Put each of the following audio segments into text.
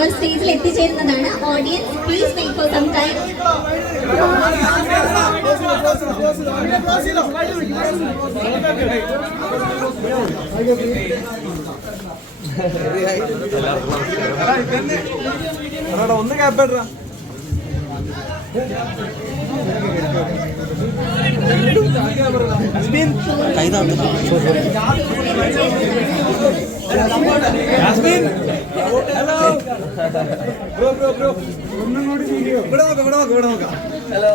അവർ സ്റ്റേജിൽ എത്തിച്ചേരുന്നതാണ്. Audience please wait for some time ഒന്ന് gap Jasmine hello hello bro bro ഒന്നും കൂടി വീഡിയോ ഇവിടെ നോക്കാം ഇവിടെ നോക്കാം ഇവിടെ നോക്കാം ഹലോ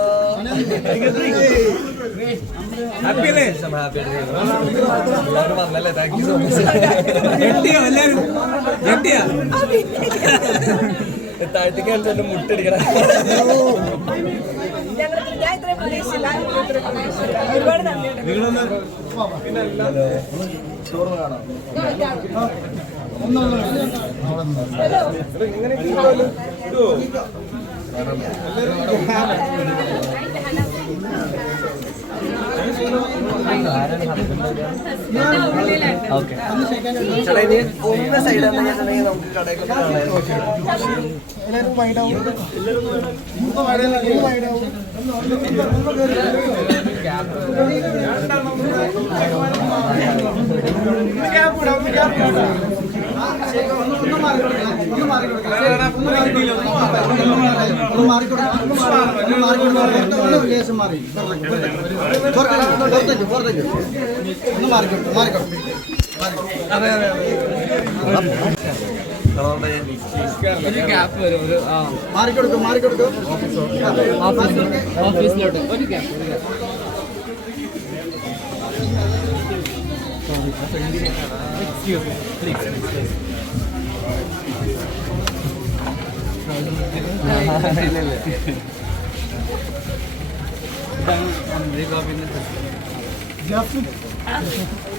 ഹാപ്പി അല്ലേ? ഞെട്ടിയോ എല്ലാരും ഞെട്ടിയാ താഴ്ത്തിക്ക് എന്റെ മുട്ടടിക്കണം. ഒരുപാട് നന്ദിയുണ്ട് ഇനി ഒന്ന് സൈഡ് നമുക്ക് കടയിൽ എല്ലാവരും വൈഡ് ആവും വൈഡ് ആവും ഗ്യാപ്പ് ഇടാം ഗ്യാപ്പ് ഇടാം മാറിക്കൊടുക്കും മാറിക്കൊടുക്കും ഓഫീസിലോട്ട് ഒരു ഗ്യാപ്പ് ഒരു ഗ്യാപ്പ് എക്സ്ക്യൂസ് പ്ലീസ് ഇല്ല ഇല്ല ഇതാണ് അമൃത ഗോപിന്റെ ജാസ്മിൻ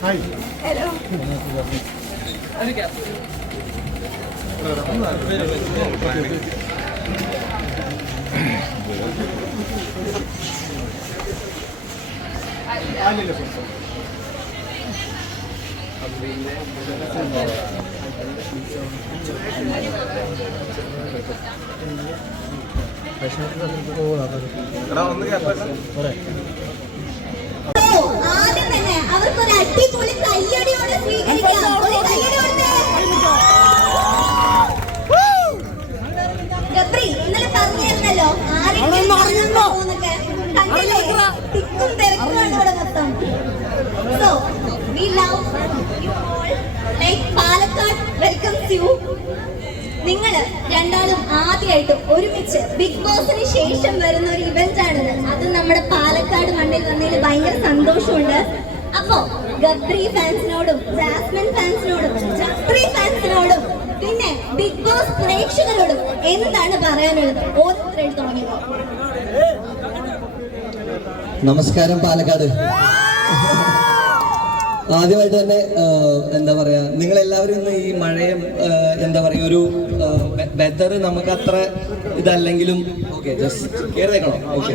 ഹായ് ഹലോ ഒരു ഗ്യാപ്പ് എടാ ഒന്ന് കേട്ടോ ആദ്യം തന്നെ അവർക്കൊരു അടിപൊളി കയ്യടിയോടെ സ്വീകരിക്കാം ഒരു കയ്യടി കൊടുത്തേ. ഗബ്രി, ഇന്നലെ പറഞ്ഞിരുന്നല്ലോ ആരെങ്കിലും പോകുന്നൊക്കെ. കണ്ടില്ലേ? തിക്കും തിരക്കുമാണ് ഇവിടെ മൊത്തം. So we love you all Like Palakkad welcomes you നിങ്ങൾ രണ്ടാളും ആദ്യമായിട്ട് ഒരുമിച്ച് ബിഗ് ബോസിന് ശേഷം വരുന്ന ഒരു ഇവന്റ് ആണിത്. അത് നമ്മുടെ പാലക്കാട് മണ്ണിൽ വന്നതിൽ ഭയങ്കര സന്തോഷമുണ്ട്. അപ്പോ ഗബ്രി ഫാൻസിനോടും ജാസ്മിൻ ഫാൻസിനോടും ജബ്രി ഫാൻസിനോടും പിന്നെ ബിഗ് ബോസ് പ്രേക്ഷകരോടും എന്താണ് പറയാനുള്ളത്? ഓരോരുത്തരായിട്ട് തുടങ്ങിയത് നമസ്കാരം പാലക്കാട്. ആദ്യമായിട്ട് തന്നെ എന്താ പറയാ നിങ്ങൾ എല്ലാവരും ഇന്ന് ഈ മഴയും എന്താ പറയാ ഒരു വെതർ നമുക്ക് അത്ര ഇതല്ലെങ്കിലും ഓക്കെ ജസ്റ്റ് കയറി ഓക്കെ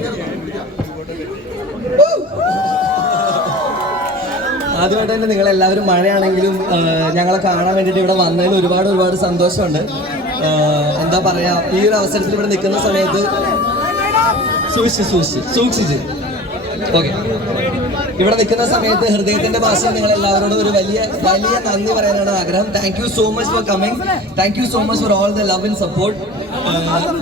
ആദ്യമായിട്ട് തന്നെ നിങ്ങൾ എല്ലാവരും മഴയാണെങ്കിലും ഞങ്ങളെ കാണാൻ വേണ്ടിയിട്ട് ഇവിടെ വന്നതിൽ ഒരുപാട് ഒരുപാട് സന്തോഷമുണ്ട്. എന്താ പറയാ ഈ ഒരു അവസരത്തിൽ ഇവിടെ നിൽക്കുന്ന സമയത്ത് സൂക്ഷിച്ച് സൂക്ഷിച്ച് സൂക്ഷിച്ച്. ഓക്കെ ഇവിടെ നിൽക്കുന്ന സമയത്ത് ഹൃദയത്തിന്റെ ഭാഷയിൽ നിങ്ങൾ എല്ലാവരോടും ഒരു വലിയ വലിയ നന്ദി പറയാനാണ് ആഗ്രഹം. Thank you so much for coming thank you so much for all the love and support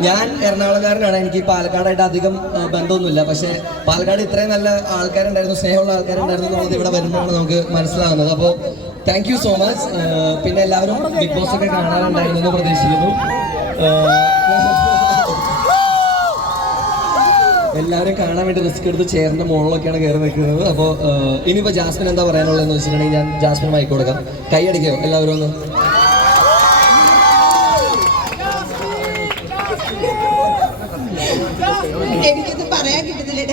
ഞാൻ എറണാകുളക്കാരനാണ് എനിക്ക് പാലക്കാടായിട്ട് അധികം ആ, ബന്ധമൊന്നുമില്ല. പക്ഷേ പാലക്കാട് ഇത്രയും നല്ല ആൾക്കാരുണ്ടായിരുന്നു സ്നേഹമുള്ള ആൾക്കാരുണ്ടായിരുന്നു എന്നുള്ളത് ഇവിടെ വരുമ്പോഴാണ് നമുക്ക് മനസ്സിലാകുന്നത്. അപ്പോൾ താങ്ക് യു സോ മച്ച് പിന്നെ എല്ലാവരും ബിഗ് ബോസ് ഒക്കെ കാണാനുണ്ടായിരുന്നു എന്ന് പ്രതീക്ഷിക്കുന്നു. ആ, എല്ലാവരും കാണാൻ വേണ്ടി റിസ്ക് എടുത്ത് ചേർന്ന മുകളിലൊക്കെയാണ് കയറി നിൽക്കുന്നത്. അപ്പോൾ ഇനിയിപ്പോൾ ജാസ്മിൻ എന്താ പറയാനുള്ളതെന്ന് വെച്ചിട്ടുണ്ടെങ്കിൽ ഞാൻ ജാസ്മിൻ മൈക്ക് കൊടുക്കാം. കൈ അടിക്കോ എല്ലാവരും ഒന്ന്? എനിക്കിത് പറയാൻ കിട്ടുന്നില്ല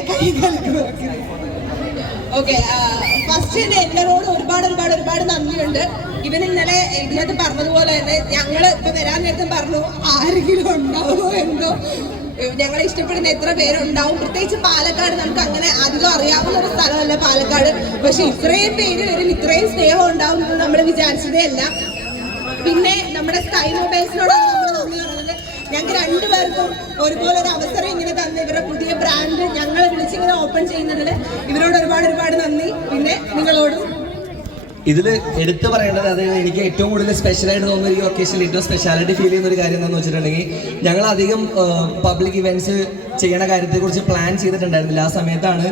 ഓക്കെ ഫസ്റ്റ് എന്നോട് ഒരുപാട് ഒരുപാട് ഒരുപാട് നന്ദിയുണ്ട്. ഇവൻ ഇന്നലെ ഇതിനകത്ത് പറഞ്ഞതുപോലെ തന്നെ ഞങ്ങൾ ഇപ്പൊ വരാൻ നേരത്തെ പറഞ്ഞു ആരെങ്കിലും ഉണ്ടാവുമോ എന്തോ. ഞങ്ങളെ ഇഷ്ടപ്പെടുന്ന എത്ര പേരുണ്ടാവും. പ്രത്യേകിച്ച് പാലക്കാട് നമുക്ക് അങ്ങനെ അധികം അറിയാവുന്ന ഒരു സ്ഥലമല്ല പാലക്കാട്. പക്ഷെ ഇത്രയും പേര് വരും ഇത്രയും സ്നേഹം ഉണ്ടാവും എന്ന് നമ്മൾ വിചാരിച്ചതേ അല്ല. പിന്നെ നമ്മുടെ സ്കൈ മൊബൈൽസിനോട് ഞങ്ങൾക്ക് രണ്ടുപേർക്കും ഒരുപോലെ ഒരു അവസരം ഇങ്ങനെ തന്നെ ഇവരുടെ പുതിയ ബ്രാൻഡ് ഞങ്ങളെ വിളിച്ചിങ്ങനെ ഓപ്പൺ ചെയ്യുന്നതിൽ ഇവരോട് ഒരുപാട് ഒരുപാട് നന്ദി. പിന്നെ നിങ്ങളോടും ഇതിൽ എടുത്തു പറയേണ്ടത് അത് എനിക്ക് ഏറ്റവും കൂടുതൽ സ്പെഷ്യലായിട്ട് തോന്നുന്ന ഒരു ഒക്കേഷൻ ഏറ്റവും സ്പെഷ്യാലിറ്റി ഫീൽ ചെയ്യുന്ന ഒരു കാര്യം എന്താണെന്ന് വെച്ചിട്ടുണ്ടെങ്കിൽ ഞങ്ങൾ അധികം പബ്ലിക് ഇവന്റ്സ് ചെയ്യണ കാര്യത്തെക്കുറിച്ച് പ്ലാൻ ചെയ്തിട്ടുണ്ടായിരുന്നില്ല. ആ സമയത്താണ്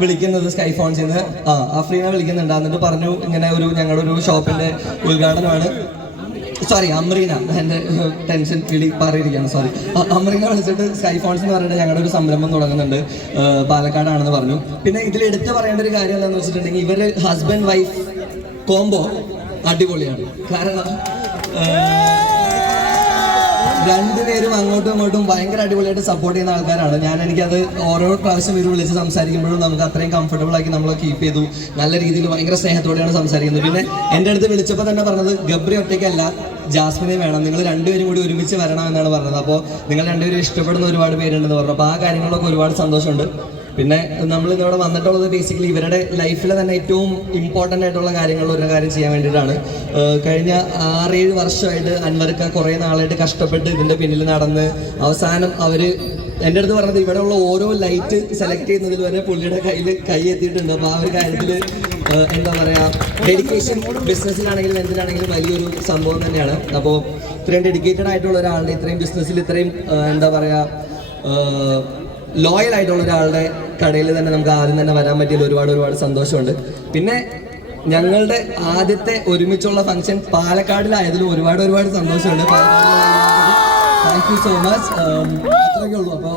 വിളിക്കുന്നത് സ്കൈ ഫോൺസിൽ നിന്ന് ആ വിളിക്കുന്നുണ്ട്. എന്നിട്ട് പറഞ്ഞു ഇങ്ങനെ ഒരു ഞങ്ങളുടെ ഒരു ഷോപ്പിന്റെ ഉദ്ഘാടനമാണ്. സോറി അമ്രീന എന്റെ ടെൻഷൻ കിളി പറയിരിക്കുകയാണ്. സോറി അമ്രീന വിളിച്ചിട്ട് സ്കൈ ഫോൺസ് എന്ന് പറഞ്ഞിട്ട് ഞങ്ങളുടെ ഒരു സംരംഭം തുടങ്ങുന്നുണ്ട്. പാലക്കാടാണെന്ന് പറഞ്ഞു. പിന്നെ ഇതിൽ എടുത്തു പറയേണ്ട ഒരു കാര്യം എന്താണെന്ന് വെച്ചിട്ടുണ്ടെങ്കിൽ ഇവർ ഹസ്ബൻഡ് വൈഫ് കോംബോ അടിപൊളിയാണ്. കാരണം രണ്ടുപേരും അങ്ങോട്ടും ഇങ്ങോട്ടും ഭയങ്കര അടിപൊളിയായിട്ട് സപ്പോർട്ട് ചെയ്യുന്ന ആൾക്കാരാണ്. ഞാൻ എനിക്കത് ഓരോ പ്രാവശ്യം ഇവർ വിളിച്ച് സംസാരിക്കുമ്പോഴും നമുക്ക് അത്രയും കംഫർട്ടബിൾ ആക്കി നമ്മൾ കീപ്പ് ചെയ്തു. നല്ല രീതിയിൽ ഭയങ്കര സ്നേഹത്തോടെയാണ് സംസാരിക്കുന്നത്. പിന്നെ എന്റെ അടുത്ത് വിളിച്ചപ്പോൾ തന്നെ പറഞ്ഞത് ഗബ്രി ഒറ്റയ്ക്കല്ല ജാസ്മിനെ വേണം. നിങ്ങൾ രണ്ടുപേരും കൂടി ഒരുമിച്ച് വരണം എന്നാണ് പറഞ്ഞത്. അപ്പോൾ നിങ്ങൾ രണ്ടുപേരും ഇഷ്ടപ്പെടുന്ന ഒരുപാട് പേരുണ്ടെന്ന് പറഞ്ഞു. അപ്പോൾ ആ കാര്യങ്ങളൊക്കെ ഒരുപാട് സന്തോഷമുണ്ട്. പിന്നെ നമ്മൾ ഇന്നിവിടെ വന്നിട്ടുള്ളത് ബേസിക്കലി ഇവരുടെ ലൈഫിലെ തന്നെ ഏറ്റവും ഇമ്പോർട്ടന്റ് ആയിട്ടുള്ള കാര്യങ്ങളിൽ ഒരു കാര്യം ചെയ്യാൻ വേണ്ടിയിട്ടാണ്. കഴിഞ്ഞ ആറേഴ് വർഷമായിട്ട് അൻവർക്ക കുറേ നാളായിട്ട് കഷ്ടപ്പെട്ട് ഇതിന്റെ പിന്നിൽ നടന്ന് അവസാനം അവർ എന്റെ അടുത്ത് പറഞ്ഞത് ഉള്ള ഓരോ ലൈറ്റ് സെലക്ട് ചെയ്യുന്നതിൽ വരെ പുള്ളിയുടെ കയ്യിൽ കൈ എത്തിയിട്ടുണ്ട്. അപ്പോൾ ആ ഒരു കാര്യത്തിൽ എന്താ പറയുക ഡെഡിക്കേഷൻ ബിസിനസ്സിലാണെങ്കിലും എന്തിനാണെങ്കിലും വലിയൊരു സംഭവം തന്നെയാണ്. അപ്പോൾ ഇത്രയും ഡെഡിക്കേറ്റഡ് ആയിട്ടുള്ള ഒരാളുടെ ഇത്രയും ബിസിനസ്സിൽ ഇത്രയും എന്താ പറയുക ലോയൽ ആയിട്ടുള്ള ഒരാളുടെ കടയിൽ തന്നെ നമുക്ക് ആദ്യം തന്നെ വരാൻ പറ്റിയതിൽ ഒരുപാട് ഒരുപാട് സന്തോഷമുണ്ട്. പിന്നെ ഞങ്ങളുടെ ആദ്യത്തെ ഒരുമിച്ചുള്ള ഫംഗ്ഷൻ പാലക്കാടിലായതിലും ഒരുപാട് ഒരുപാട് സന്തോഷമുണ്ട്. താങ്ക് യു സോ മച്ച് അത്രയൊക്കെ ഉള്ളൂ. അപ്പോൾ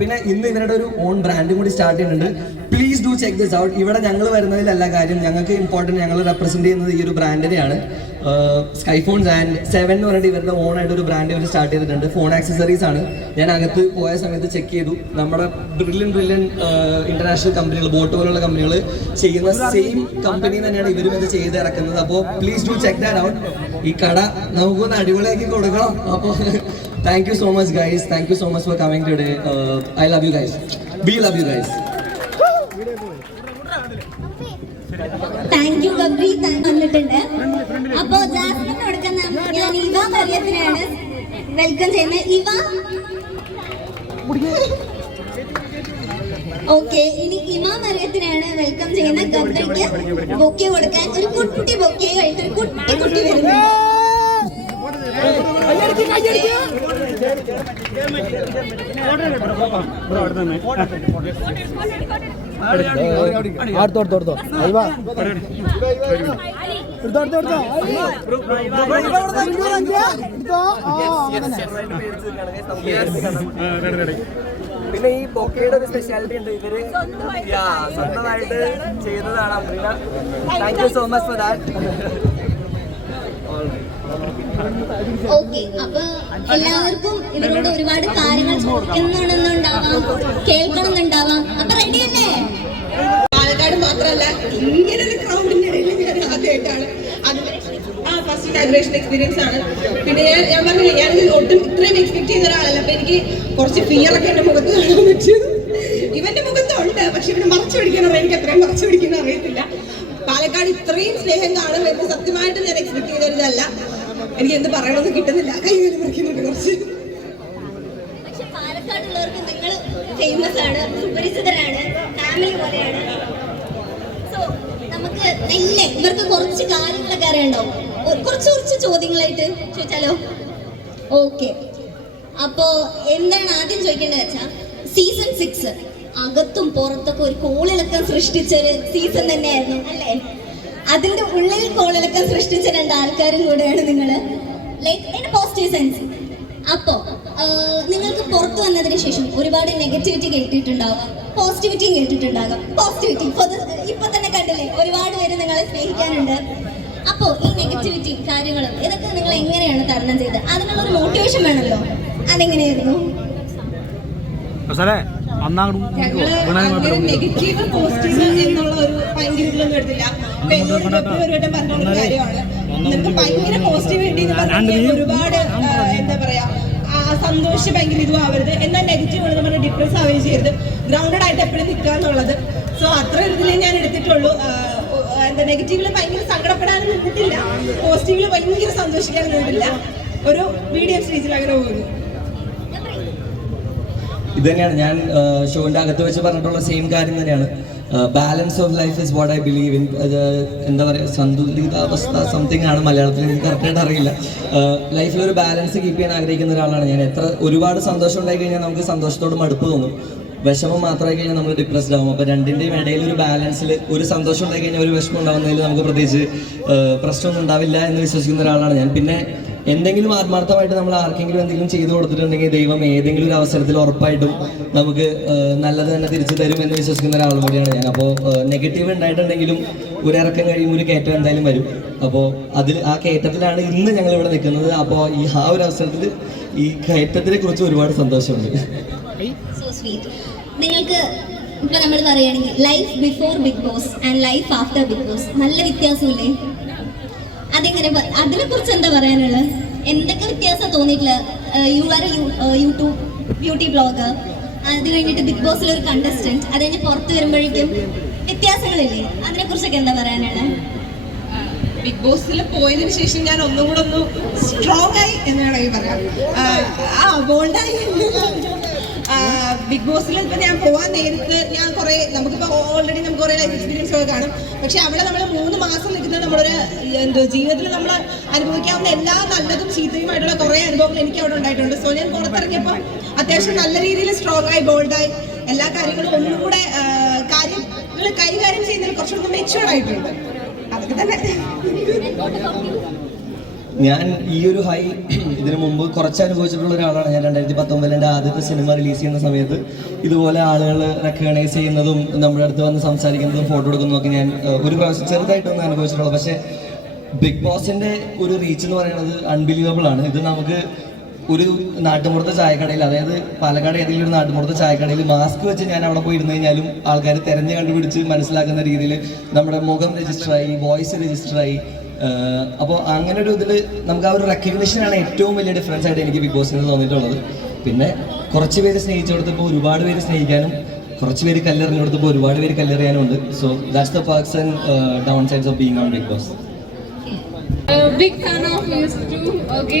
പിന്നെ ഇന്ന് ഇവരുടെ ഒരു ഓൺ ബ്രാൻഡും കൂടി സ്റ്റാർട്ട് ചെയ്യുന്നുണ്ട്. Please do check this out ഇവിടെ ഞങ്ങൾ വരുന്നതിലല്ല കാര്യം ഞങ്ങൾക്ക് ഇമ്പോർട്ടന്റ് ഞങ്ങൾ റെപ്രസെന്റ് ചെയ്യുന്നത് ഈ ഒരു ബ്രാൻഡിനെയാണ് സ്കൈ ആൻഡ് സെവൻ എന്ന് പറഞ്ഞിട്ട് ഇവരുടെ ഓൺ ആയിട്ട് ഒരു ബ്രാൻഡ് ഇവർ സ്റ്റാർട്ട് ചെയ്തിട്ടുണ്ട്. ഫോൺ ആക്സസറീസ് ആണ്. ഞാൻ അകത്ത് പോയ സമയത്ത് ചെക്ക് ചെയ്തു. നമ്മുടെ ബ്രില്യൻ ബ്രില്യൻ ഇന്റർനാഷണൽ കമ്പനികൾ ബോട്ട് പോലുള്ള കമ്പനികൾ ചെയ്യുന്ന സെയിം കമ്പനി തന്നെയാണ് ഇവരും ഇത് ചെയ്ത് ഇറക്കുന്നത്. അപ്പോൾ please do check that out ഈ കട നമുക്കൊന്ന് അടിപൊളിയാക്കി കൊടുക്കണം. അപ്പോൾ thank you so much guys thank you so much for coming today I love you guys be love you guys thank you Gabri വന്നിട്ടുണ്ട്. അപ്പോ ജാസ്മിൻ കൊടുക്കുന്ന ഞാൻ ഇവ മറിയത്തിനാണ് വെൽക്കം ചെയ്യുന്നത്. ഇവ? ഓക്കെ ഇനി ഇമാ മറിയത്തിനാണ് വെൽക്കം ചെയ്യുന്ന ഗബ്രിക്ക് ബൊക്കെ കൊടുക്കാൻ. ഒരു കുട്ടി ബൊക്കെ ആയിട്ട് ഒരു കുട്ടി കുട്ടി വരുന്നു പിന്നെ ഈ ബൊക്കയുടെ ഒരു സ്പെഷ്യാലിറ്റി ഉണ്ട്. ഇവർ സ്വന്തമായിട്ട് ചെയ്തതാണ് Amreena thank you so much for that okay അപ്പൊ എല്ലാവർക്കും ഇവരോട് ഒരുപാട് കാര്യങ്ങൾ ചോദിക്കണമെന്നുണ്ടാവാം കേൾക്കണമെന്നുണ്ടാവാം. അപ്പൊ റെഡിയല്ലേ പാലക്കാട് മാത്രമല്ല ഇങ്ങനെ ഒരു ക്രൗഡിന്റെ ഇടയിൽ ഞാൻ ആദ്യമായിട്ടാണ്. ആ ഫസ്റ്റ് എക്സ്പീരിയൻസ് ആണ്. പിന്നെ ഞാൻ ഞാൻ പറഞ്ഞില്ല ഞാൻ ഒട്ടും ഇത്രയും എക്സ്പെക്ട് ചെയ്ത ഒരാളല്ല. അപ്പൊ എനിക്ക് കുറച്ച് ഫിയർ ഒക്കെ എന്റെ മുഖത്ത് കാണാൻ പറ്റും. ഇവന്റെ മുഖത്തുണ്ട് പക്ഷെ ഇവന് മറച്ചു പിടിക്കാൻ അറിയാം. എനിക്ക് അത്രയും മറച്ചു പിടിക്കാൻ അറിയത്തില്ല. പാലക്കാട് ഇത്രയും സ്നേഹം കാണുമെന്ന് സത്യമായിട്ട് ഞാൻ എക്സ്പെക്ട് ചെയ്തതല്ല എനിക്ക് എന്ത് പറയണമെന്ന് കിട്ടുന്നില്ല. കൈ വേദന പറിക്കുന്നുണ്ട് കുറച്ച്. നിങ്ങൾ ഫേമസ് ആണ് സുപരിചിതരാണ് ഫാമിലി പോലെയാണ്. സോ നമുക്ക് കുറച്ച് കുറച്ച് കുറച്ച് ചോദ്യങ്ങളായിട്ട് ചോദിച്ചാലോ? ഓക്കെ അപ്പോ എന്താണ് ആദ്യം ചോദിക്കേണ്ടത് വെച്ചാൽ സീസൺ സിക്സ് അകത്തും പുറത്തൊക്കെ ഒരു കോളിളക്കം സൃഷ്ടിച്ച ഒരു സീസൺ തന്നെയായിരുന്നു അല്ലേ? അതിന്റെ ഉള്ളിൽ കോളിളക്കം സൃഷ്ടിച്ച രണ്ട് ആൾക്കാരും കൂടെയാണ് നിങ്ങൾ ലൈക്ക് ഇൻ പോസിറ്റീവ് സെൻസ് അപ്പോ നിങ്ങൾക്ക് പുറത്തു വന്നതിന് ശേഷം ഒരുപാട് നെഗറ്റിവിറ്റി കേട്ടിട്ടുണ്ടാകാം പോസിറ്റിവിറ്റിയും കേട്ടിട്ടുണ്ടാകാം. പോസിറ്റിവിറ്റി ഇപ്പൊ തന്നെ കണ്ടില്ലേ? ഒരുപാട് പേര് നിങ്ങളെ സ്നേഹിക്കാനുണ്ട്. അപ്പോ ഈ നെഗറ്റിവിറ്റി കാര്യങ്ങളും ഇതൊക്കെ നിങ്ങൾ എങ്ങനെയാണ് തരണം ചെയ്തത്? അതിനുള്ള ഒരു മോട്ടിവേഷൻ വേണമല്ലോ? അതെങ്ങനെയായിരുന്നു? ഞങ്ങൾ നെഗറ്റീവ് പോസിറ്റീവ് എന്നുള്ള ഒരു ഭയങ്കര ഇതിലൊന്നും എടുത്തില്ല ഒരുപാട് എന്താ പറയാ സന്തോഷം ഭയങ്കര ഇതും ആവരുത്. എന്നാൽ നെഗറ്റീവ് ഉള്ളത് പറഞ്ഞാൽ ഡിപ്രസ് ആവുകയും ചെയ്യരുത്. ഗ്രൗണ്ടഡ് ആയിട്ട് എപ്പോഴും നിൽക്കുക എന്നുള്ളത്. സോ അത്ര ഇതിലേ ഞാൻ എടുത്തിട്ടുള്ളൂ. എന്താ നെഗറ്റീവിൽ ഭയങ്കര സങ്കടപ്പെടാനും നിന്നിട്ടില്ല. പോസിറ്റീവിൽ ഭയങ്കര സന്തോഷിക്കാനും നിന്നിട്ടില്ല. ഒരു മീഡിയം സ്റ്റേജിൽ അങ്ങനെ പോകുന്നു. ഇത് തന്നെയാണ് ഞാൻ ഷോന്റെ അകത്ത് വെച്ച് പറഞ്ഞിട്ടുള്ള സെയിം കാര്യം തന്നെയാണ്. Balance of life is what I believe in എന്താ പറയുക സന്തുലിതാവസ്ഥ സംതിങ് ആണ് മലയാളത്തിൽ എനിക്ക് കറക്റ്റായിട്ട് അറിയില്ല. ലൈഫിൽ ഒരു ബാലൻസ് കീപ്പ് ചെയ്യാൻ ആഗ്രഹിക്കുന്ന ഒരാളാണ് ഞാൻ. എത്ര ഒരുപാട് സന്തോഷം ഉണ്ടായി കഴിഞ്ഞാൽ നമുക്ക് സന്തോഷത്തോട് മടുപ്പ് തോന്നും. വിഷമം മാത്രമായി കഴിഞ്ഞാൽ നമ്മൾ ഡിപ്രസ്ഡ് ആവും. അപ്പോൾ രണ്ടിന്റെയും ഇടയിൽ ഒരു ബാലൻസിൽ ഒരു സന്തോഷം ഉണ്ടായി കഴിഞ്ഞാൽ ഒരു വിഷമം ഉണ്ടാവുന്നതിൽ നമുക്ക് പ്രത്യേകിച്ച് പ്രശ്നമൊന്നും ഉണ്ടാവില്ല എന്ന് വിശ്വസിക്കുന്ന ഒരാളാണ് ഞാൻ. പിന്നെ എന്തെങ്കിലും ആത്മാർത്ഥമായിട്ട് നമ്മൾ ആർക്കെങ്കിലും എന്തെങ്കിലും ചെയ്തു കൊടുത്തിട്ടുണ്ടെങ്കിൽ ദൈവം ഏതെങ്കിലും ഒരു അവസരത്തിൽ ഉറപ്പായിട്ടും നമുക്ക് നല്ലത് തന്നെ തിരിച്ചു തരും എന്ന് വിശ്വസിക്കുന്ന ഒരാൾ കൂടിയാണ് ഞാൻ. അപ്പോൾ നെഗറ്റീവ് ഉണ്ടായിട്ടുണ്ടെങ്കിലും ഒരു ഇറക്കം കഴിയുമ്പോൾ ഒരു കയറ്റം എന്തായാലും വരും. അപ്പോൾ അതിൽ ആ കയറ്റത്തിലാണ് ഇന്ന് ഞങ്ങൾ ഇവിടെ നിൽക്കുന്നത്. അപ്പോൾ ഈ ആ ഒരു അവസരത്തിൽ ഈ കയറ്റത്തിനെ കുറിച്ച് ഒരുപാട് സന്തോഷമുണ്ട്. നിങ്ങൾക്ക് ഇപ്പൊ നമ്മൾ പറയുകയാണെങ്കിൽ life before Big Boss and life after Big Boss നല്ല വ്യത്യാസമില്ലേ? അതെങ്ങനെ അതിനെ കുറിച്ച് എന്താ പറയാനുള്ളത്? എന്തൊക്കെ വ്യത്യാസം തോന്നിയിട്ടില്ല you are YouTube beauty blogger അത് കഴിഞ്ഞിട്ട് ബിഗ് ബോസിൽ ഒരു കണ്ടസ്റ്റന്റ് അത് കഴിഞ്ഞ് പുറത്ത് വരുമ്പോഴേക്കും വ്യത്യാസങ്ങളില്ലേ? അതിനെ കുറിച്ചൊക്കെ എന്താ പറയാനുള്ളത്? ബിഗ് ബോസിൽ പോയതിനു ശേഷം ഞാൻ ഒന്നും കൂടെ ഒന്ന് സ്ട്രോങ് ആയി എന്ന് വേണമെങ്കിൽ പറയാം ആ ബോൾഡായി ബിഗ് ബോസിൽ ഇപ്പൊ ഞാൻ പോവാൻ നേരത്ത് ഞാൻ കുറെ നമുക്കിപ്പോ ഓൾറെഡി നമുക്ക് കുറെ ലൈഫ് എക്സ്പീരിയൻസ് ഒക്കെ കാണും. പക്ഷെ അവിടെ നമ്മൾ മൂന്ന് മാസം നിൽക്കുന്നത് നമ്മളൊരു എന്തോ ജീവിതത്തിൽ നമ്മൾ അനുഭവിക്കാവുന്ന എല്ലാ നല്ലതും ചീത്തയുമായിട്ടുള്ള കുറെ അനുഭവങ്ങൾ എനിക്ക് അവിടെ ഉണ്ടായിട്ടുണ്ട്. സോ ഞാൻ പുറത്തിറങ്ങിയപ്പോൾ അത്യാവശ്യം നല്ല രീതിയിൽ സ്ട്രോങ് ആയി ബോൾഡായി എല്ലാ കാര്യങ്ങളും ഒന്നും കൂടെ കാര്യങ്ങൾ കൈകാര്യം ചെയ്യുന്നതിൽ കുറച്ചുകൂടെ മെച്ചുവേർഡ് ആയിട്ടുണ്ട്. അതൊക്കെ തന്നെ. ഞാൻ ഈ ഒരു ഹൈ ഇതിനു മുമ്പ് കുറച്ച് അനുഭവിച്ചിട്ടുള്ള ഒരാളാണ് ഞാൻ രണ്ടായിരത്തി പത്തൊമ്പതിൽ എന്റെ ആദ്യത്തെ സിനിമ റിലീസ് ചെയ്യുന്ന സമയത്ത്. ഇതുപോലെ ആളുകൾ റെക്കഗ്നൈസ് ചെയ്യുന്നതും നമ്മുടെ അടുത്ത് വന്ന് സംസാരിക്കുന്നതും ഫോട്ടോ എടുക്കുന്നതും ഒക്കെ ഞാൻ ഒരു പ്രാവശ്യം ചെറുതായിട്ടൊന്നും അനുഭവിച്ചിട്ടുള്ളൂ. പക്ഷേ ബിഗ് ബോസിന്റെ ഒരു റീച്ച് എന്ന് പറയുന്നത് അൺബിലീവബിൾ ആണ്. ഇത് നമുക്ക് ഒരു നാട്ടുമ്പുറത്തെ ചായക്കടയിൽ അതായത് പാലക്കാട് ഏതെങ്കിലും ഒരു നാട്ടുമ്പുറത്തെ ചായക്കടയിൽ മാസ്ക് വെച്ച് ഞാൻ അവിടെ പോയി ഇരുന്ന് കഴിഞ്ഞാലും ആൾക്കാർ തിരഞ്ഞു കണ്ടുപിടിച്ച് മനസ്സിലാക്കുന്ന രീതിയിൽ നമ്മുടെ മുഖം രജിസ്റ്റർ ആയി വോയിസ് രജിസ്റ്ററായി അപ്പോൾ അങ്ങനെ ഒരു ഇതിൽ നമുക്ക് ആ ഒരു റെക്കഗ്നിഷനാണ് ഏറ്റവും വലിയ ഡിഫറൻസ് ആയിട്ട് എനിക്ക് ബിഗ് ബോസിന് തോന്നിയിട്ടുള്ളത്. പിന്നെ കുറച്ച് പേര് സ്നേഹിച്ചു കൊടുത്തപ്പോൾ ഒരുപാട് പേര് സ്നേഹിക്കാനും കുറച്ച് പേര് കല്ലെറിഞ്ഞു കൊടുത്തപ്പോൾ ഒരുപാട് പേര് കല്ലെറിയാനും ഉണ്ട് so that's the person down sides of being on Big Boss big fan of music too okay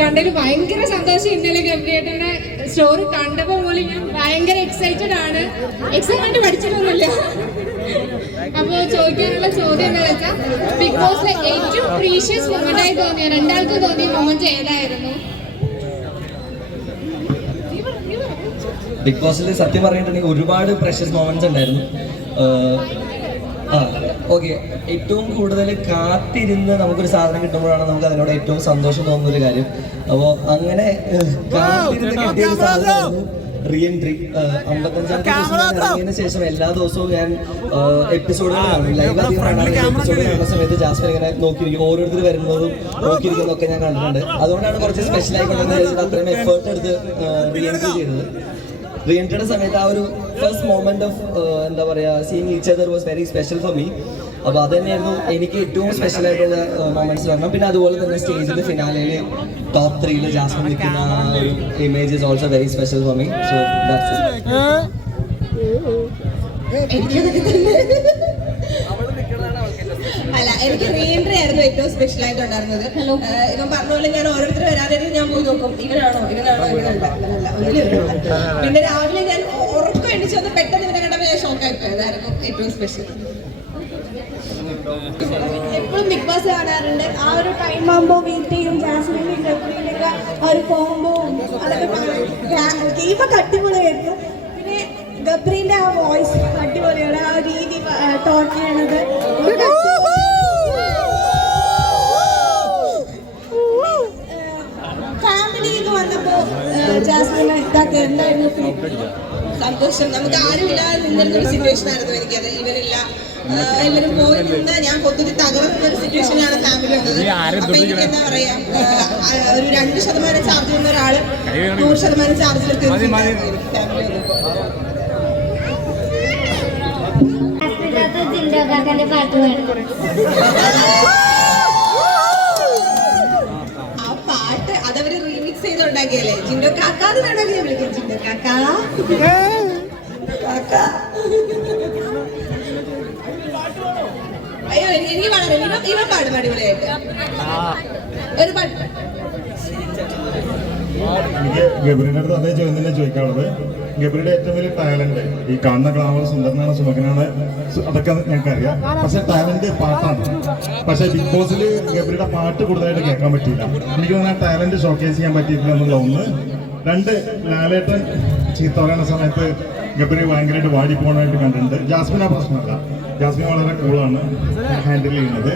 കണ്ടതിൽ ഭയങ്കര സന്തോഷം ഇന്നലെ ഗംഭീരയുടെ സ്റ്റോറി കണ്ടപ്പോൾ പോലും ഞാൻ ഭയങ്കര എക്സൈറ്റഡ് ആണ്. എക്സൈറ്റ്മെന്റ് പഠിച്ചിട്ടൊന്നുമില്ല. അപ്പോൾ ചോദിക്കാനുള്ള ചോദ്യം എന്താ വെച്ചാൽ ബിഗ് ബോസിലെ ഏറ്റവും പ്രീഷ്യസ് മൊമെന്റ് ആയി തോന്നിയ രണ്ടാൾക്ക് തോന്നിയ മൊമെന്റ് ഏതായിരുന്നു? ബിഗ് ബോസിൽ സത്യം പറഞ്ഞിട്ടുണ്ടെങ്കിൽ ഒരുപാട് പ്രഷ്യസ് മൊമെന്റ്സ് ഉണ്ടായിരുന്നു. ആ. ഓക്കെ ഏറ്റവും കൂടുതൽ കാത്തിരുന്ന് നമുക്കൊരു സാധനം കിട്ടുമ്പോഴാണ് നമുക്ക് അതിനോട് ഏറ്റവും സന്തോഷം തോന്നുന്ന ഒരു കാര്യം. അപ്പോൾ അങ്ങനെ കാത്തിരുന്ന് കിട്ടിയ ഒരു സാധനമായിരുന്നു റീ എൻട്രി അമ്പത്തഞ്ചാമത്തെ ദിവസം ശേഷം എല്ലാ ദിവസവും ഞാൻ എപ്പിസോഡുകൾ ലൈവ് എപ്പിസോഡ് കാണുന്ന സമയത്ത് ജാസ്മിൻ ഇങ്ങനെ നോക്കിയിരിക്കും. ഓരോരുത്തർ വരുന്നതും നോക്കിയിരിക്കുന്നതൊക്കെ ഞാൻ കണ്ടിട്ടുണ്ട്. അതുകൊണ്ടാണ് കുറച്ച് സ്പെഷ്യലായി കൊണ്ടുവന്നത് അത്രയും എഫേർട്ട് എടുത്ത് റീ എൻട്രി ചെയ്തത്. റീ എൻട്രിയുടെ സമയത്ത് ആ ഒരു ഫസ്റ്റ് മൊമെന്റ് ഓഫ് എന്താ പറയുക seeing each other was very special for me അപ്പോൾ അത് തന്നെയായിരുന്നു എനിക്ക് ഏറ്റവും സ്പെഷ്യൽ ആയിട്ടുള്ള മൊമെന്റ്സ് വരണം പിന്നെ അതുപോലെ തന്നെ സ്റ്റേജിൽ ഫിനാലയിൽ ടോപ്പ് ത്രീയിൽ ജാസ്മിൻ നിൽക്കുന്ന ഒരു image is also very special for me so that's അല്ല എനിക്ക് റീഎൻട്രി ആയിരുന്നു ഏറ്റവും സ്പെഷ്യൽ ആയിട്ട് ഉണ്ടായിരുന്നത്. ഇപ്പം ഇവൻ പറഞ്ഞ പോലെ ഞാൻ ഓരോരുത്തർ വരാതെ ഞാൻ പോയി നോക്കും. ഇവനാണോ? ഇവനാണോ? ഇവനല്ല പിന്നെ രാവിലെ ഞാൻ ഉറക്കം എണ്ണിച്ച് വന്ന് പെട്ടെന്ന് ഇവിടെ കണ്ടപ്പോൾ ഞാൻ ഷോക്കായി പോയതായിരുന്നു ഏറ്റവും സ്പെഷ്യൽ എപ്പോഴും ബിഗ് ബോസ് കാണാറുണ്ട്. ആ ഒരു ടൈം ആകുമ്പോൾ വീട്ടിലും ജാസ്മിനും ഗെയിമൊക്കെ അടിപൊളിയായിരുന്നു. പിന്നെ ഗബ്രീന്റെ ആ വോയിസ് അടിപൊളിയാണ്. ആ രീതി ടോക്ക് ചെയ്യണത് ജാസ്മിനെ ഇതാക്കി എന്തായിരുന്നു സന്തോഷം. നമുക്ക് ആരുമില്ലാതെ നിന്നിരുന്ന ഒരു സിറ്റുവേഷൻ ആയിരുന്നു എനിക്കത്. ഇവരില്ല. എല്ലാവരും പോയി നിന്ന് ഞാൻ പൊതുവെ തകർന്ന ഒരു സിറ്റുവേഷനാണ് ഫാമിലി ഉള്ളത്. അപ്പൊ എനിക്ക് എന്താ പറയാ? ഒരു രണ്ട് ശതമാനം ചാർജ് ചെയ്യുന്ന ഒരാൾ നൂറ് ശതമാനം ചാർജിൽ ഫാമിലി ജിൻഡോക്കാക്കന്റെ പാട്ട് വേണം ഉണ്ടാക്കിയല്ലേ? ജിൻഡോ കാക്കാന്ന് വേണമെങ്കിൽ ഞാൻ വിളിക്കാം. ജിൻഡോ കാക്കാ. കാക്കാ. അയ്യോ എനിക്ക് വളരെ ഇവൻ പാടും അടിപൊളിയായിട്ട്. ഒരു പാട്ട് അടുത്ത് അതേ ചോദ്യം തന്നെ ചോദിക്കാനുള്ളത്. ഗബ്രിയുടെ ഏറ്റവും വലിയ ടാലന്റ് ഈ കാണുന്ന ഗ്ലാമർ സുന്ദരനാണ് സുമകനാണ്. അതൊക്കെ ഞങ്ങൾക്കറിയാം. പക്ഷെ ടാലന്റ് പാട്ടാണ്. പക്ഷെ ബിഗ് ബോസിൽ ഗബ്രിയുടെ പാട്ട് കൂടുതലായിട്ട് കേൾക്കാൻ പറ്റിയില്ല. എനിക്ക് തന്നെ ടാലന്റ് ഷോക്കേസ് ചെയ്യാൻ പറ്റിയിട്ടില്ല എന്നുള്ള ഒന്ന്. രണ്ട് ലാലേട്ടൻ ചീത്ത പറയുന്ന സമയത്ത് ഗബ്രി ഭയങ്കരമായിട്ട് വാടി പോകണമായിട്ട് കണ്ടിട്ടുണ്ട്. ജാസ്മിനാ പ്രശ്നമല്ല. ജാസ്മിൻ വളരെ കൂളാണ് ഹാൻഡിൽ ചെയ്യുന്നത്.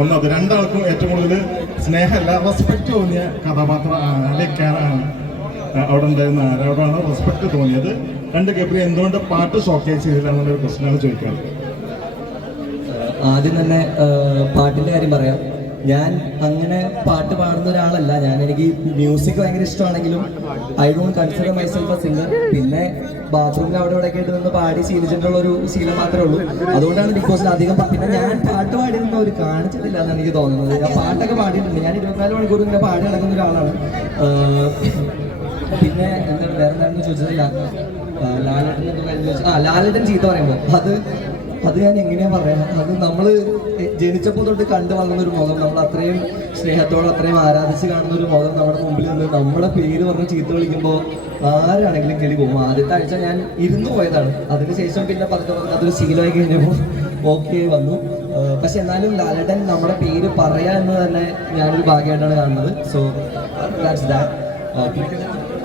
ഒന്നത് രണ്ടാൾക്കും ഏറ്റവും കൂടുതൽ സ്നേഹമല്ല റെസ്പെക്ട് തോന്നിയ കഥാപാത്രം അല്ലെങ്കിൽ അവിടെ ഉണ്ടായിരുന്ന ആരോടാണ് റെസ്പെക്ട് തോന്നിയത്. രണ്ട് ഗബ്രി എന്തുകൊണ്ട് പാട്ട് ഷോക്കേസ് ചെയ്തില്ല എന്നുള്ളൊരു ക്വസ്റ്റനാണ് ചോദിക്കുന്നത് ആദ്യം തന്നെ പാട്ടിന്റെ കാര്യം പറയാം. ഞാൻ അങ്ങനെ പാട്ട് പാടുന്ന ഒരാളല്ല. ഞാൻ എനിക്ക് മ്യൂസിക് ഭയങ്കര ഇഷ്ടമാണെങ്കിലും I don't consider myself a singer പിന്നെ ബാത്റൂമിൽ അവിടെ ഇവിടെ ആയിട്ട് നിന്ന് പാടി ശീലിച്ചിട്ടുള്ള ഒരു ശീലം മാത്രമേ ഉള്ളൂ. അതുകൊണ്ടാണ് ബിഗ് ബോസിൽ അധികം പിന്നെ ഞാൻ പാട്ട് പാടിയിരുന്ന ഒരു കാണിച്ചിട്ടില്ല എന്നാണ് എനിക്ക് തോന്നുന്നത്. ഞാൻ പാട്ടൊക്കെ പാടിയിട്ടുണ്ട്. ഞാൻ ഇരുപത്തിനാല് മണിക്കൂർ ഇങ്ങനെ പാടി നടക്കുന്ന ഒരാളാണ്. പിന്നെ എന്താ വേറെ എന്താണെന്ന് ചോദിച്ചത്? ലാലേട്ടൻ ആ ലാലേട്ടൻ ചീത്ത പറയുമ്പോൾ അത് അത് ഞാൻ എങ്ങനെയാ പറയാ? അത് നമ്മൾ ജനിച്ചപ്പോൾ തൊട്ട് കണ്ടു വളർന്ന ഒരു മുഖം. നമ്മൾ അത്രയും സ്നേഹത്തോടെ അത്രയും ആരാധിച്ച് കാണുന്ന ഒരു മുഖം നമ്മുടെ മുമ്പിൽ നിന്ന് നമ്മുടെ പേര് പറഞ്ഞ് ചീത്ത വിളിക്കുമ്പോൾ ആരാണെങ്കിലും കിളി പോകും. ആദ്യത്തെ ആഴ്ച ഞാൻ ഇരുന്നു പോയതാണ്. അതിനുശേഷം പിന്നെ പതുക്കെ പതുക്കെ അതൊരു ശീലമായി കഴിഞ്ഞപ്പോൾ ഓക്കെ വന്നു. പക്ഷെ എന്നാലും ലാലടൻ നമ്മുടെ പേര് പറയാ എന്ന് തന്നെ ഞാനൊരു ഭാഗ്യമായിട്ടാണ് കാണുന്നത്. സോ ദാറ്റ്സ് ദാറ്റ്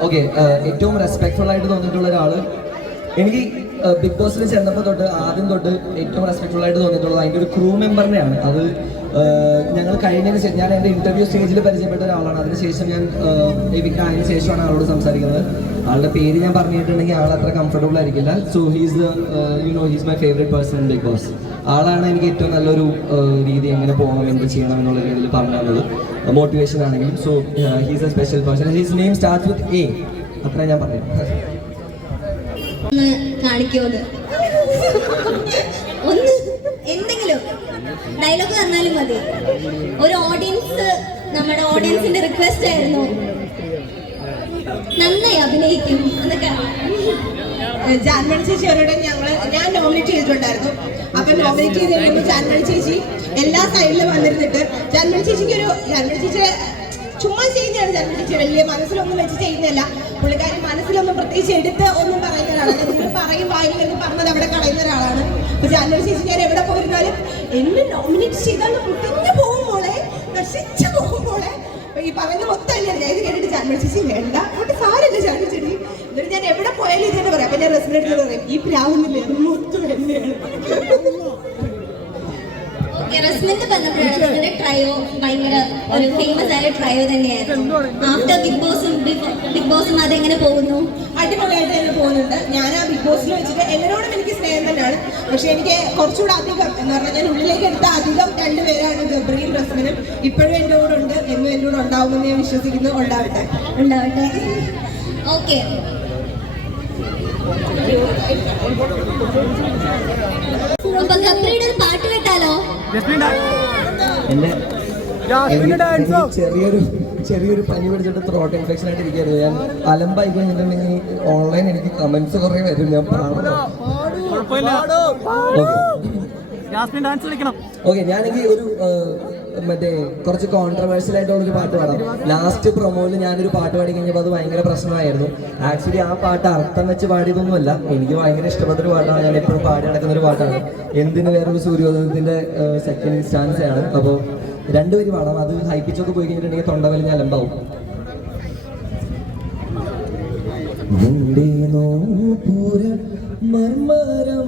ഓക്കെ ഏറ്റവും റെസ്പെക്ട്ഫുൾ ആയിട്ട് തോന്നിയിട്ടുള്ള ഒരാൾ. എനിക്ക് ബിഗ് ബോസിൽ ചെന്നപ്പോൾ തൊട്ട് ആദ്യം തൊട്ട് ഏറ്റവും റെസ്പെക്ട്ഫുൾ ആയിട്ട് തോന്നിയിട്ടുള്ളത് അതിന്റെ ഒരു ക്രൂ മെമ്പറിനെയാണ് അത് ഞങ്ങൾ കഴിഞ്ഞതിന് ശേഷം ഞാൻ എന്റെ ഇന്റർവ്യൂ സ്റ്റേജിൽ പരിചയപ്പെട്ട ഒരാളാണ്. അതിനുശേഷം ഞാൻ എവിക്ട് ശേഷമാണ് ആളോട് സംസാരിക്കുന്നത്. ആളുടെ പേര് ഞാൻ പറഞ്ഞിട്ടുണ്ടെങ്കിൽ ആൾ അത്ര കംഫർട്ടബിൾ ആയിരിക്കില്ല. So he's you know he's my favourite person in Big Boss ആളാണ് എനിക്ക് ഏറ്റവും നല്ലൊരു രീതി എങ്ങനെ പോകണം എന്ത് ചെയ്യണം എന്നുള്ള രീതിയിൽ പറഞ്ഞു മോട്ടിവേഷൻ ആണെങ്കിലും. So he's a special person his name start with A അത്ര ഞാൻ പറയാം കാണിക്കുമത് ഒന്ന് എന്തെങ്കിലും ഡയലോഗ് തന്നാലും മതി. ഒരു ഓഡിയൻസ് നമ്മുടെ ഓഡിയൻസിന്റെ റിക്വസ്റ്റ് ആയിരുന്നു. നന്നായി അഭിനയിക്കും. എന്നൊക്കെ ജാൻമണി ചേച്ചി അവരുടെ ഞങ്ങൾ ഞാൻ നോമിനേറ്റ് ചെയ്തിട്ടുണ്ടായിരുന്നു. അപ്പൊ നോമിനേറ്റ് ചെയ്ത് കഴിയുമ്പോൾ ജാൻമണി ചേച്ചി എല്ലാ സൈഡിലും വന്നിരുന്നിട്ട് ജാൻമണി ചേച്ചിക്ക് ഒരു ജാൻമണി ചേച്ചി ചുമ്മാ ചെയ്യുന്നതാണ് ജാൻമണി ചേച്ചി. വലിയ മനസ്സിലൊന്നും വെച്ച് ചെയ്യുന്നില്ല പുള്ളിക്കാരി മനസ്സിലൊന്നും പ്രത്യേകിച്ച് എടുത്ത് ഒന്നും പറയുന്ന ഒരാളാണ് നിങ്ങൾ പറയും വായിൽ എന്ന് പറഞ്ഞത് അവിടെ കളയുന്ന ഒരാളാണ്. അപ്പൊ ജാൻമണി ചേച്ചി ഞാൻ എവിടെ പോയിരുന്നാലും എന്നെ നോമിനേറ്റ് ചെയ്താൽ മുട്ടിഞ്ഞു പോകും മോളെ. നശിച്ചു പോകും മോളെ. ഈ പറയുന്ന മൊത്തം അല്ലേ? ഇത് കേട്ടിട്ട് ജാൻമണി ചേച്ചി വേണ്ട. അവിടെ സാരല്ലേ ജാൻമണി ചേച്ചി. എന്നിട്ട് ഞാൻ എവിടെ പോയാലും ഇതന്നെ തന്നെ പറയാം. അപ്പൊ ഞാൻ റെസ്പിറേറ്റർ പറയും. ഈ പ്രാവുന്നില്ല ഇത് മൊത്തം എന്നെയാണ് റസ്മിന്റെ പറഞ്ഞപ്പോഴാണ് ട്രയോ ഭയങ്കര ഒരു ഫേമസ് ആയ ട്രയോ തന്നെയായിരുന്നു. ആഫ്റ്റർ ബിഗ് ബോസും ബിഗ് ബോസും അതെങ്ങനെ പോകുന്നു? അടിപൊളിയായിട്ട് തന്നെ പോകുന്നുണ്ട്. ഞാൻ ആ ബിഗ് ബോസിൽ വെച്ചിട്ട് എല്ലാരോടും എനിക്ക് സ്നേഹം തന്നെയാണ്. പക്ഷെ എനിക്ക് കുറച്ചുകൂടെ അധികം എന്ന് പറഞ്ഞാൽ ഞാൻ ഉള്ളിലേക്ക് എടുത്ത അധികം രണ്ടുപേരാണ് ഗബ്രിയും റസ്മിനും. ഇപ്പോഴും എന്റെ കൂടെ ഉണ്ട് എന്നും എന്റെ കൂടെ ഉണ്ടാവുമെന്ന് ഞാൻ വിശ്വസിക്കുന്നു. ഉണ്ടാവട്ടെ. ഉണ്ടാവട്ടെ. ഓക്കെ. അപ്പൊ ഒരു പാട്ട് കേട്ടാലോ? ചെറിയൊരു ചെറിയൊരു പനി പിടിച്ചിട്ട് ത്രോട്ട് ഇൻഫെക്ഷൻ ആയിട്ട് ഇരിക്കുന്നത് ഞാൻ അലമ്പായി കഴിഞ്ഞിട്ടുണ്ടെങ്കിൽ ഓൺലൈൻ എനിക്ക് കമന്റ്സ് കുറെ വരും. ഞാൻ പാടണം ഓക്കെ. ഞാനെങ്കിൽ ഒരു മറ്റേ കുറച്ച് കോൺട്രവേഴ്സ്യൽ ആയിട്ടുള്ള ഒരു പാട്ട് പാടാം. ലാസ്റ്റ് പ്രൊമോയിൽ ഞാനൊരു പാട്ട് പാടി കഴിഞ്ഞപ്പോൾ അത് ഭയങ്കര പ്രശ്നമായിരുന്നു. ആക്ച്വലി ആ പാട്ട് അർത്ഥം വെച്ച് പാടിയതൊന്നുമല്ല. എനിക്ക് ഭയങ്കര ഇഷ്ടപ്പെട്ടൊരു പാട്ടാണ്. ഞാൻ എപ്പോഴും പാടി നടക്കുന്ന ഒരു പാട്ടാണ്. എന്തിന് വേറൊരു സൂര്യോദയത്തിന്റെ സെക്കൻഡ് ഇൻസ്റ്റാൻസ് ആണ്. അപ്പോൾ രണ്ടുപേര് പാടാം. അത് ഹൈപ്പിച്ചൊക്കെ പോയി കഴിഞ്ഞിട്ടുണ്ടെങ്കിൽ തൊണ്ടവലി അലമ്പാവും. നോപുര മർമരം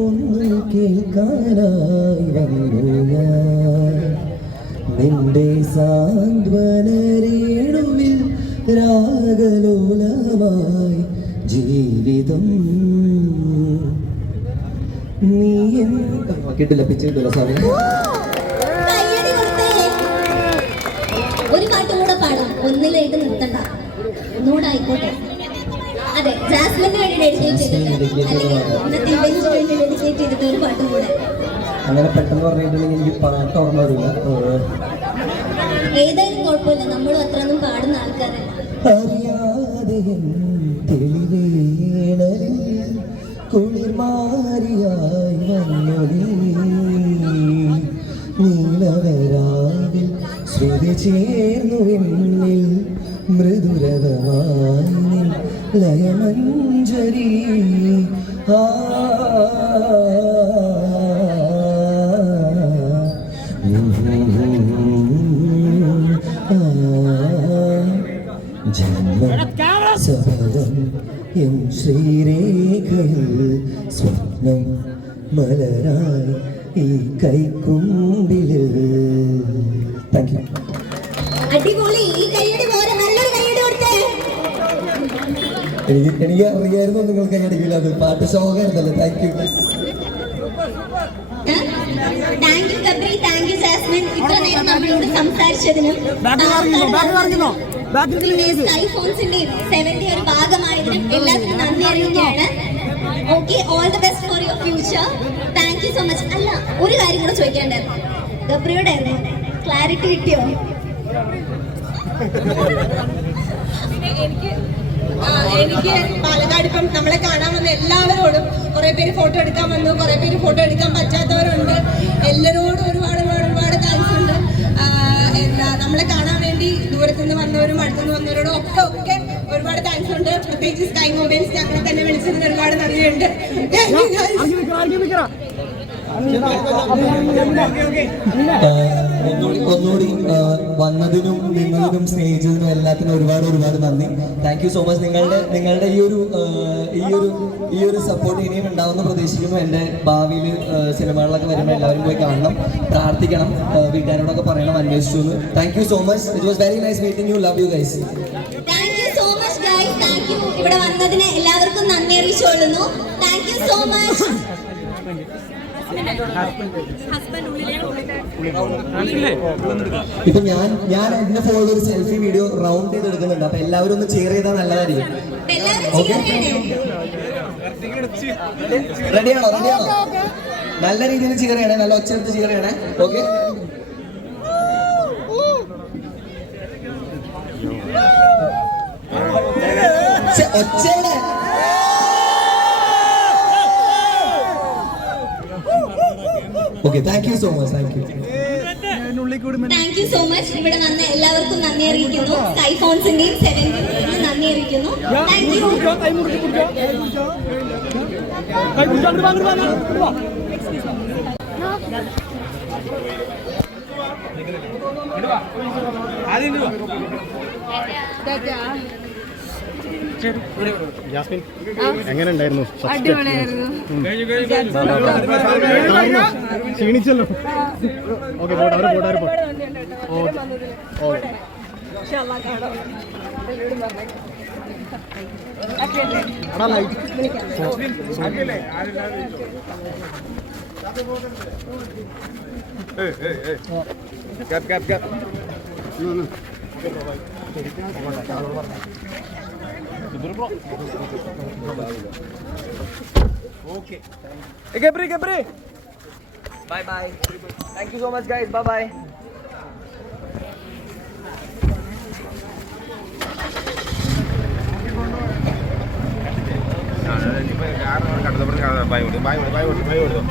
ഒന്ന് കേൾക്കാനായി വന്നു ഞാൻ. നിന്റെ സാന്ത്വനരേണുവിൽ രാഗലോലമായി ജീവിതം. നീ കിട്ടില്ല പിച്ച് കിട്ടില്ല സോറി. ഒരു പാട്ടും കൂടെ പാടാം. ഒന്നിലായിട്ട് നിർത്തണ്ട. ഒന്നുകൂടെ ആയിക്കോട്ടെ. അതെ ജാസ്മിന് വേണ്ടി ഡെഡിക്കേറ്റ് ചെയ്തിട്ട് അല്ലെങ്കിൽ ഇന്നത്തെ ഇവന്റിന് വേണ്ടി ഡെഡിക്കേറ്റ് ചെയ്തിട്ട് ഒരു പാട്ടും കൂടെ. അങ്ങനെ പെട്ടെന്ന് പറഞ്ഞിട്ടുണ്ടെങ്കിൽ എനിക്ക് പാട്ട് ഓർമ്മ വരില്ല. ഏതായാലും കുഴപ്പമില്ല. നമ്മൾ അത്രയൊന്നും പാടുന്ന ആൾക്കാരല്ല. അറിയാതെ തെളിവേണലിൽ കുളിർമാരിയായി വന്നു നീ നീലവരാവിൽ ശ്രുതി ചേർന്നു എന്നിൽ ലയമഞ്ജരി. ആ എം ശ്രീരേഖയിൽ സ്വപ്നം മലരായി ഈ കൈക്കുമ്പിൽ താങ്ക് യു അടിപൊളി. ഈ കൈയടി നല്ലൊരു കൈയടി കൊടുത്തേ. എനിക്ക് എനിക്ക് അറിയായിരുന്നു നിങ്ങൾ കൈയടിക്കില്ല അത് പാട്ട് ശോകമായിരുന്നല്ലോ. Thank you thank you Gabri thank you Jasmine ഇത്ര നേരം നമ്മളോട് സംസാരിച്ചതിനും സെവന്റെ ഒരു ഭാഗമായതിനും എല്ലാത്തിനും നന്ദി അറിയിക്കുകയാണ്. Okay all the best for your future thank you so much അല്ല ഒരു കാര്യം കൂടെ ചോദിക്കാണ്ടായിരുന്നു ഗബ്രിയുടെ ക്ലാരിറ്റി കിട്ടിയോ? എനിക്ക് എനിക്ക് പാലക്കാട് ഇപ്പം നമ്മളെ കാണാൻ വന്ന എല്ലാവരോടും കുറെ പേര് ഫോട്ടോ എടുക്കാൻ വന്നു കുറെ പേര് ഫോട്ടോ എടുക്കാൻ പറ്റാത്തവരുണ്ട്. എല്ലാവരോടും ഒരുപാട് ഒരുപാട് ഒരുപാട് താങ്ക്സ് ഉണ്ട് ആ, എന്താ നമ്മളെ കാണാൻ വേണ്ടി ദൂരത്തു നിന്ന് വന്നവരും അടുത്തുനിന്ന് വന്നവരോടും ഒക്കെ ഒക്കെ ഒരുപാട് താങ്ക്സ് ഉണ്ട്. പ്രത്യേകിച്ച് സ്കൈ മൊബൈൽസ് ഞങ്ങളെ തന്നെ വിളിച്ചതിന് ഒരുപാട് നന്ദിയുണ്ട്. ഒന്നുകൂടി വന്നതിനും നിന്നതിനും സ്നേഹിച്ചതിനും എല്ലാത്തിനും ഒരുപാട് ഒരുപാട് നന്ദി. താങ്ക് യു സോ മച്ച് നിങ്ങളുടെ നിങ്ങളുടെ ഈ ഒരു ഈ ഒരു ഈ ഒരു സപ്പോർട്ട് ഇനിയും ഉണ്ടാവുമെന്ന് പ്രതീക്ഷിക്കുന്നു. എന്റെ ഭാവിയിൽ സിനിമകളിലൊക്കെ വരുമ്പോൾ എല്ലാവരും പോയി കാണണം. പ്രാർത്ഥിക്കണം. വീട്ടുകാരോടൊക്കെ പറയണം അന്വേഷിച്ചു എന്ന് thank you so much it was very nice meeting you love you guys ഇവിടെ വന്നതിന് എല്ലാവർക്കും നന്ദി അറിയിച്ചുകൊള്ളുന്നു. താങ്ക് യു സോ മച്ച് ഇപ്പൊ ഞാൻ ഞാൻ എന്റെ ഫോണിൽ ഒരു സെൽഫി വീഡിയോ റൗണ്ട് ചെയ്ത് എടുക്കുന്നുണ്ട്. അപ്പൊ എല്ലാവരും ഒന്ന് ചെയർ ചെയ്താൽ നല്ലതായിരിക്കും. റെഡിയാണോ റെഡിയാണോ നല്ല രീതിയിൽ ചെയർ ചെയ്യണേ നല്ല ഒച്ച എടുത്ത് ചിയർ ചെയ്യണേ okay ഒച്ചയുടെ okay thank you so much thank you thank you so much ഇവിടെ വന്ന എല്ലാവർക്കും നന്ദി അറിയിക്കുന്നു. സ്കൈ ഫോൺസിന്റെയും സെവന്റെയും നന്ദി അറിയിക്കുന്നു. താങ്ക് യു എങ്ങനെ ഉണ്ടായിരുന്നു ക്ഷീണിച്ചല്ലോ ഓക്കെ പോട്ടെ അവരെ പോട്ടെ അവരെ പോട്ടെ ഓക്കെ അടാ light Gabri, Gabri. Bye bye thank you so much guys bye bye bye കൊടുത്തു ബൈ കൊടുത്തു ബൈ കൊടുത്തു